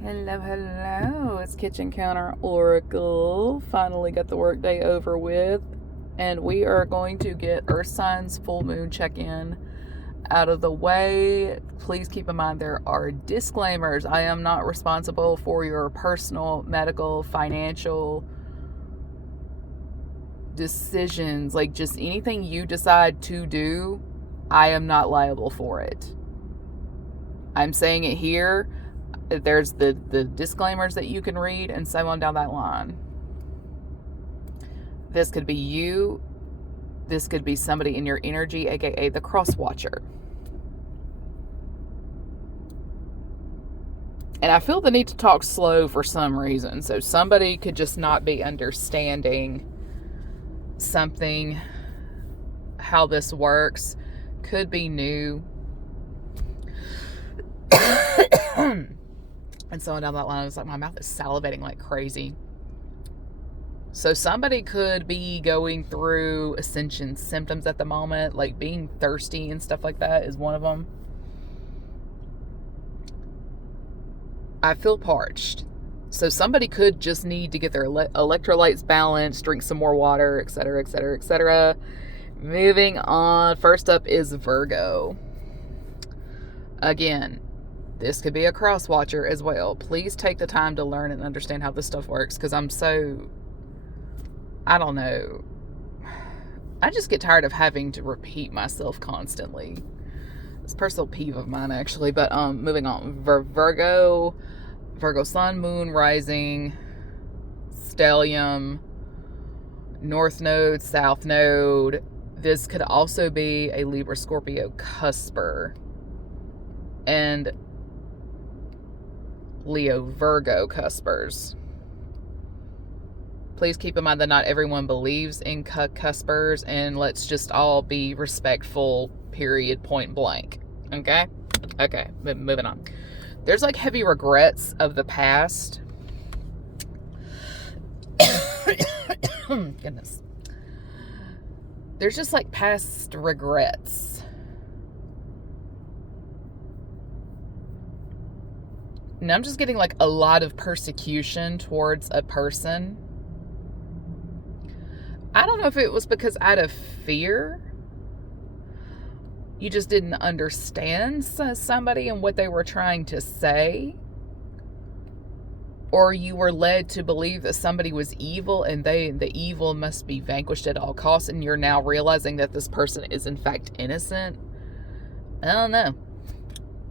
Hello, hello. It's Kitchen Counter Oracle. Finally got the workday over with, and we are going to get Earth Signs full moon check in out of the way. Please keep in mind there are disclaimers. I am not responsible for your personal, medical, financial decisions. Like, just anything you decide to do, I am not liable for it. I'm saying it here. There's the disclaimers that you can read, and so on down that line. This could be you. This could be somebody in your energy, aka the cross watcher. And I feel the need to talk slow for some reason. So somebody could just not be understanding something, how this works. Could be new. And so on down that line, it's like my mouth is salivating like crazy. So somebody could be going through ascension symptoms at the moment, like being thirsty and stuff like that is one of them. I feel parched. So somebody could just need to get their electrolytes balanced, drink some more water, etc., etc., etc. Moving on. First up is Virgo. Again, this could be a cross watcher as well. Please take the time to learn and understand how this stuff works, because I don't know. I just get tired of having to repeat myself constantly. It's a personal peeve of mine, actually. But moving on. Virgo sun, moon, rising, stellium, north node, south node. This could also be a Libra Scorpio cusper. And Leo Virgo cuspers. Please keep in mind that not everyone believes in cuspers, and let's just all be respectful, period, point blank. Okay? Okay, moving on. There's like heavy regrets of the past. Goodness. There's just like past regrets. And I'm just getting like a lot of persecution towards a person. I don't know if it was because out of fear, you just didn't understand somebody and what they were trying to say, or you were led to believe that somebody was evil and the evil must be vanquished at all costs, and you're now realizing that this person is in fact innocent. I don't know.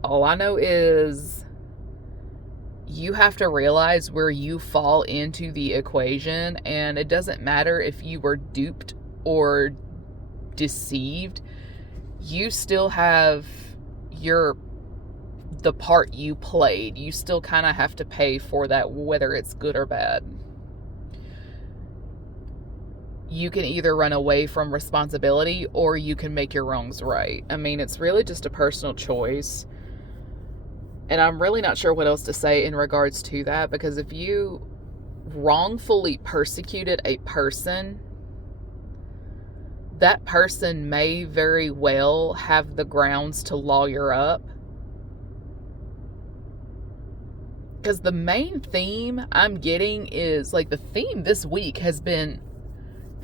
All I know is you have to realize where you fall into the equation, and it doesn't matter if you were duped or deceived. You still have the part you played. You still kind of have to pay for that, whether it's good or bad. You can either run away from responsibility, or you can make your wrongs right. I mean, it's really just a personal choice. And I'm really not sure what else to say in regards to that, because if you wrongfully persecuted a person, that person may very well have the grounds to lawyer up. Because the main theme I'm getting is, like, the theme this week has been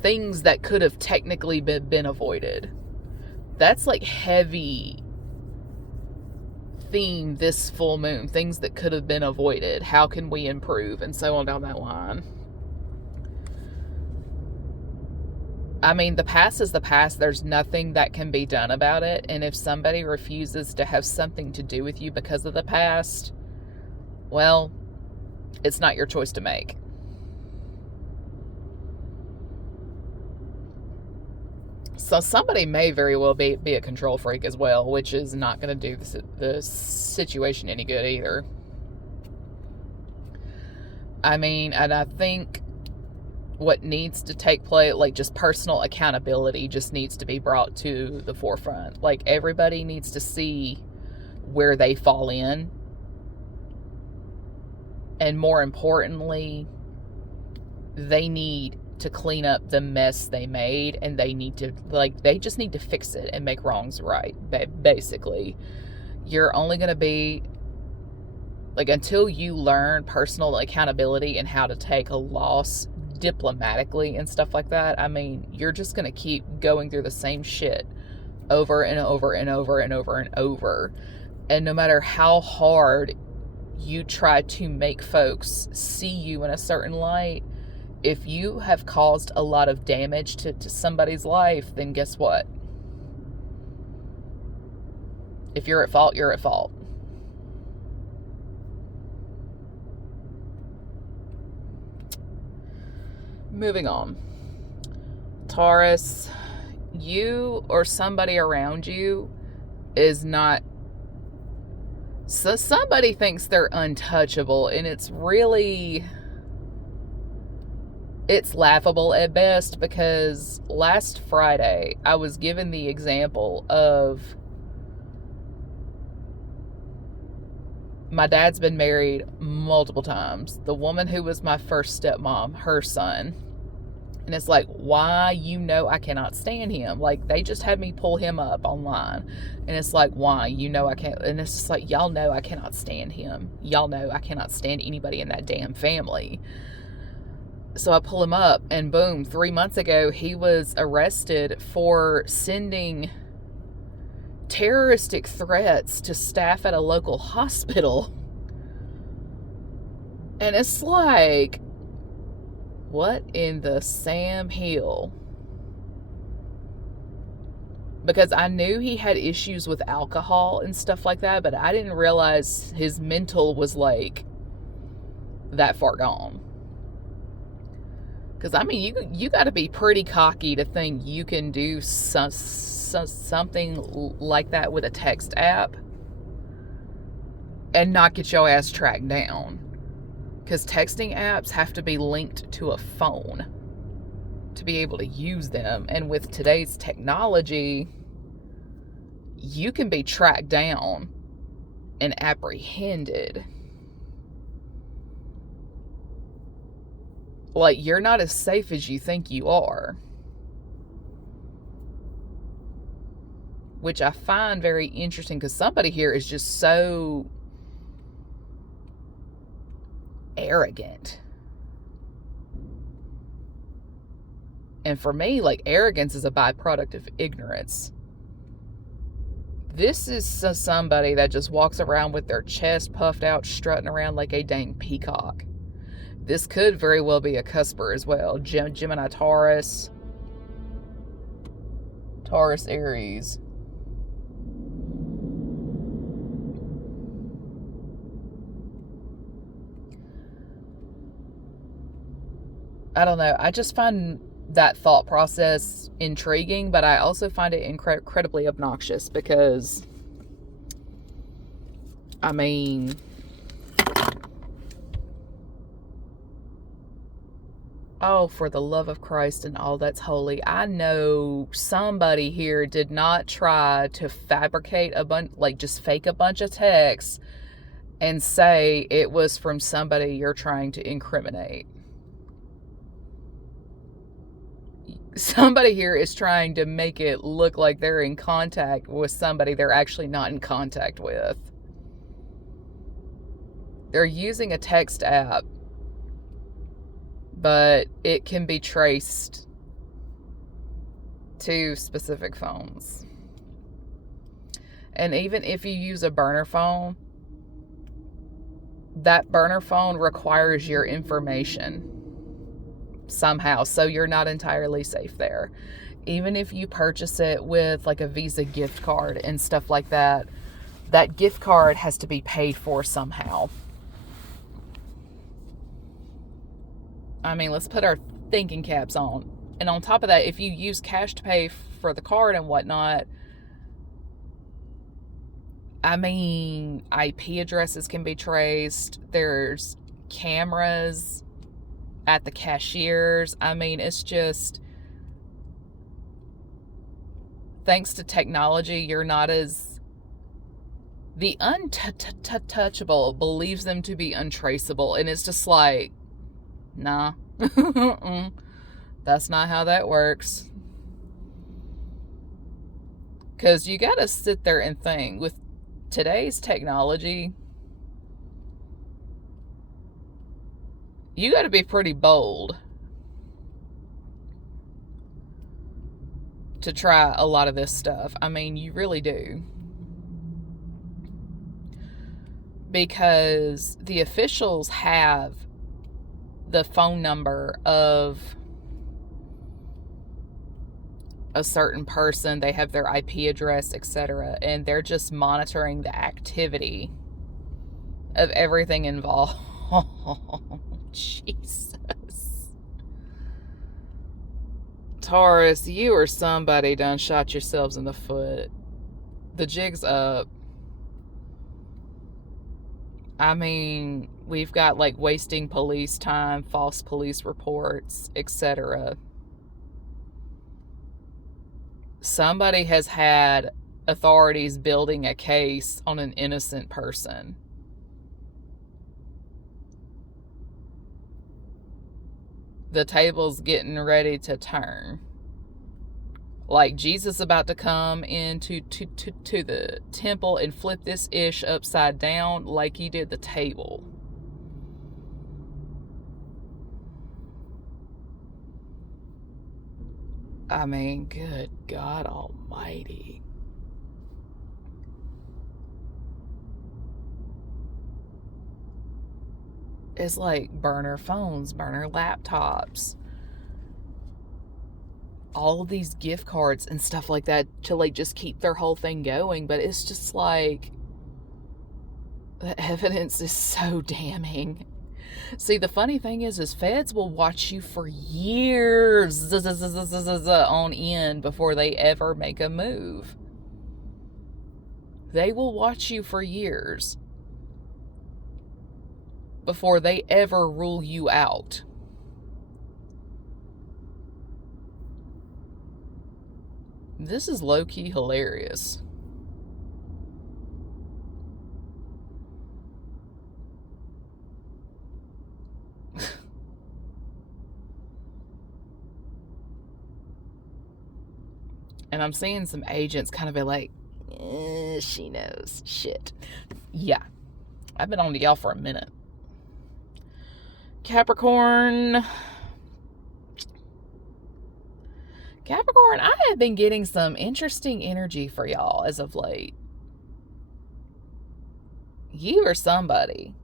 things that could have technically been avoided. That's like heavy theme this full moon. Things that could have been avoided. How can we improve? And so on down that line. I mean, the past is the past. There's nothing that can be done about it. And if somebody refuses to have something to do with you because of the past, well, it's not your choice to make. So somebody may very well be a control freak as well, which is not going to do the situation any good either. I mean, and I think what needs to take place, like, just personal accountability just needs to be brought to the forefront. Like, everybody needs to see where they fall in. And more importantly, they need to clean up the mess they made, and they just need to fix it and make wrongs right. Basically, you're only going to be Like, until you learn personal accountability and how to take a loss diplomatically and stuff like that, I mean, you're just going to keep going through the same shit over and over and over and over and over. And no matter how hard you try to make folks see you in a certain light, if you have caused a lot of damage to somebody's life, then guess what? If you're at fault, you're at fault. Moving on. Taurus, you or somebody around you is not... So somebody thinks they're untouchable, and it's laughable at best, because last Friday I was given the example of my dad's been married multiple times. The woman who was my first stepmom, her son. And it's like, why? You know I cannot stand him. Like, they just had me pull him up online. And it's like, why? You know I can't. And it's just like, y'all know I cannot stand him. Y'all know I cannot stand anybody in that damn family. So I pull him up, and boom, 3 months ago, he was arrested for sending terroristic threats to staff at a local hospital. And it's like, what in the Sam Hill? Because I knew he had issues with alcohol and stuff like that, but I didn't realize his mental was like that far gone. Because, I mean, you got to be pretty cocky to think you can do something like that with a text app and not get your ass tracked down. Because texting apps have to be linked to a phone to be able to use them. And with today's technology, you can be tracked down and apprehended. Like, you're not as safe as you think you are. Which I find very interesting, because somebody here is just so arrogant. And for me, like, arrogance is a byproduct of ignorance. This is somebody that just walks around with their chest puffed out, strutting around like a dang peacock. This could very well be a cusper as well. Gemini, Taurus, Aries. I don't know. I just find that thought process intriguing, but I also find it incredibly obnoxious, because, I mean, oh, for the love of Christ and all that's holy, I know somebody here did not try to fabricate just fake a bunch of texts and say it was from somebody you're trying to incriminate. Somebody here is trying to make it look like they're in contact with somebody they're actually not in contact with. They're using a text app, but it can be traced to specific phones. And even if you use a burner phone, that burner phone requires your information somehow, so you're not entirely safe there. Even if you purchase it with like a Visa gift card and stuff like that, that gift card has to be paid for somehow. I mean, let's put our thinking caps on. And on top of that, if you use cash to pay for the card and whatnot, I mean, IP addresses can be traced. There's cameras at the cashiers. I mean, it's just, thanks to technology, you're not as... The untouchable believes them to be untraceable, and it's just like, nah. That's not how that works. Because you gotta sit there and think, with today's technology, You got to be pretty bold to try a lot of this stuff. I mean, you really do. Because the officials have the phone number of a certain person, they have their IP address, etc., and they're just monitoring the activity of everything involved. Jesus. Taurus, you or somebody done shot yourselves in the foot. The jig's up. I mean, we've got like wasting police time, false police reports, etc. Somebody has had authorities building a case on an innocent person. The table's getting ready to turn. Like Jesus about to come into to the temple and flip this ish upside down like he did the table. I mean, good God Almighty. It's like burner phones, burner laptops, all of these gift cards and stuff like that to like just keep their whole thing going. But it's just like, the evidence is so damning. See, the funny thing is feds will watch you for years on end before they ever make a move. They will watch you for years before they ever rule you out. This is low-key hilarious. And I'm seeing some agents kind of be like, she knows shit. Yeah. I've been on to y'all for a minute. Capricorn, I have been getting some interesting energy for y'all as of late. You or somebody.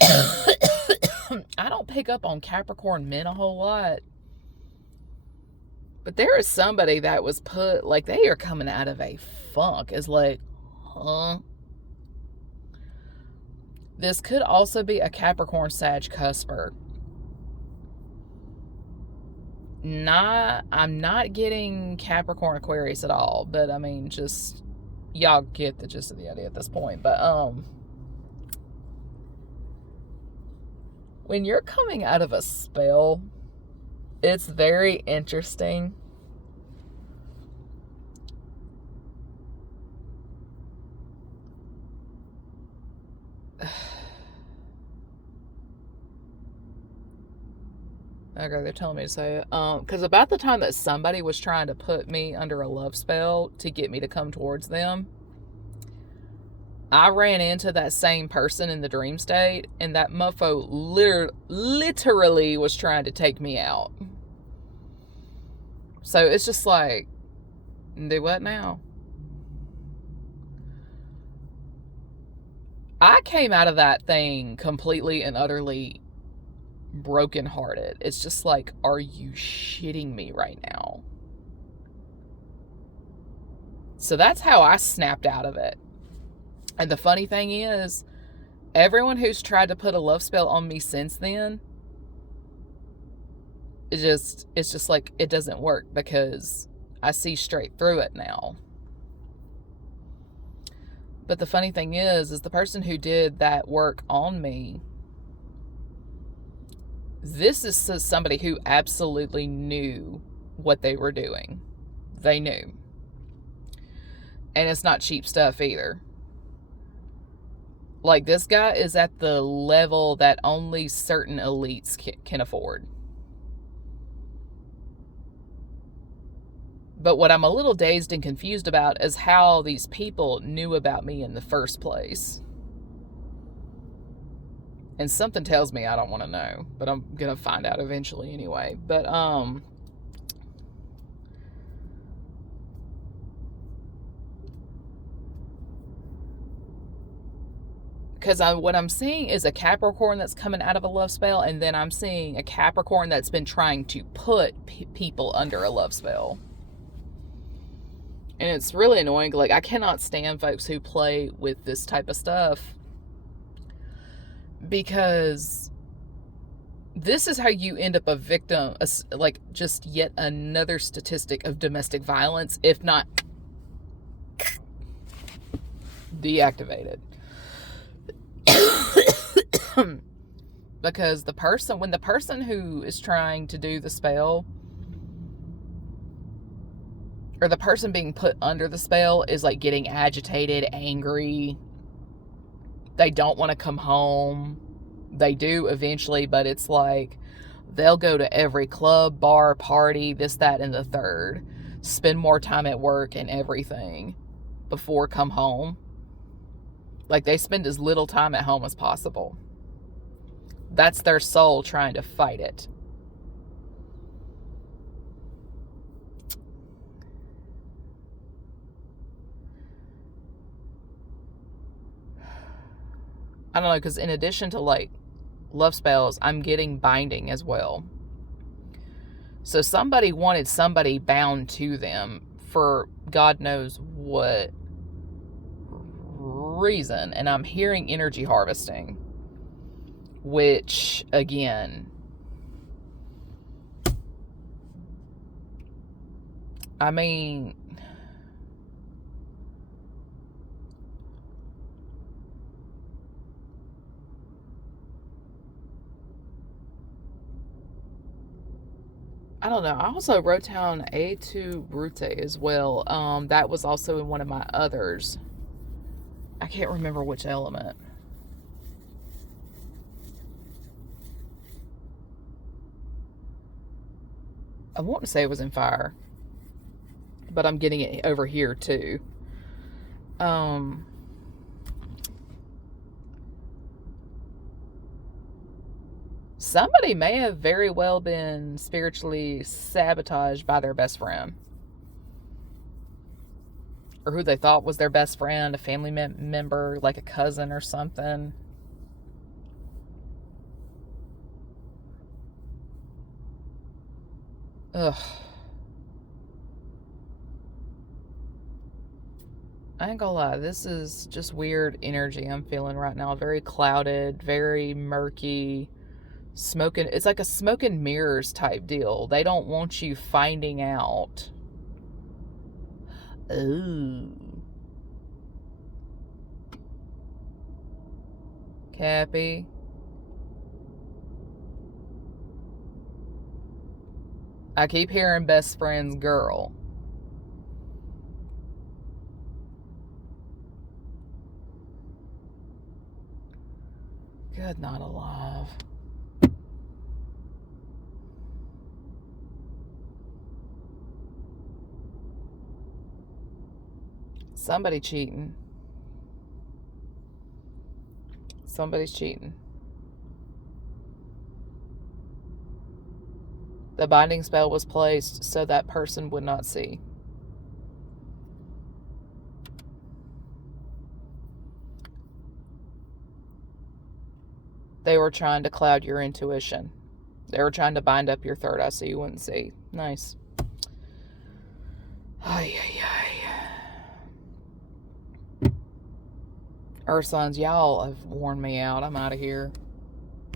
I don't pick up on Capricorn men a whole lot. But there is somebody that was put, like, they are coming out of a funk. It's like, huh? This could also be a Capricorn Sag cusper. I'm not getting Capricorn Aquarius at all, but I mean, just y'all get the gist of the idea at this point. But when you're coming out of a spell, it's very interesting. Okay, they're telling me to say it. Because about the time that somebody was trying to put me under a love spell to get me to come towards them, I ran into that same person in the dream state, and that mofo literally was trying to take me out. So it's just like, do what now? I came out of that thing completely and utterly brokenhearted. It's just like, are you shitting me right now? So that's how I snapped out of it. And the funny thing is, everyone who's tried to put a love spell on me since then, it's just like, it doesn't work because I see straight through it now. But the funny thing is the person who did that work on me, this is somebody who absolutely knew what they were doing. They knew. And it's not cheap stuff either. Like, this guy is at the level that only certain elites can afford. But what I'm a little dazed and confused about is how these people knew about me in the first place. And something tells me I don't want to know, but I'm going to find out eventually anyway. But, because what I'm seeing is a Capricorn that's coming out of a love spell, and then I'm seeing a Capricorn that's been trying to put people under a love spell. And it's really annoying. Like, I cannot stand folks who play with this type of stuff, because this is how you end up a victim, like just yet another statistic of domestic violence, if not deactivated. Because when the person who is trying to do the spell, or the person being put under the spell, is like getting agitated, angry, they don't want to come home. They do eventually, but it's like they'll go to every club, bar, party, this, that, and the third, spend more time at work and everything before come home. Like, they spend as little time at home as possible. That's their soul trying to fight it. I don't know, because in addition to like love spells, I'm getting binding as well. So somebody wanted somebody bound to them for God knows what reason, and I'm hearing energy harvesting, which again, I mean, I don't know. I also wrote down A2 Brute as well. That was also in one of my others. I can't remember which element. I want to say it was in fire, but I'm getting it over here too. Somebody may have very well been spiritually sabotaged by their best friend, or who they thought was their best friend, a family member, like a cousin or something. Ugh. I ain't gonna lie, this is just weird energy I'm feeling right now. Very clouded, very murky, smoking. It's like a smoke and mirrors type deal. They don't want you finding out. Ooh. Cappy. I keep hearing best friend's girl. Good, not alive. Somebody cheating. Somebody's cheating. The binding spell was placed so that person would not see. They were trying to cloud your intuition. They were trying to bind up your third eye so you wouldn't see. Nice. Ay, ay, ay. Earth signs, y'all have worn me out. I'm out of here.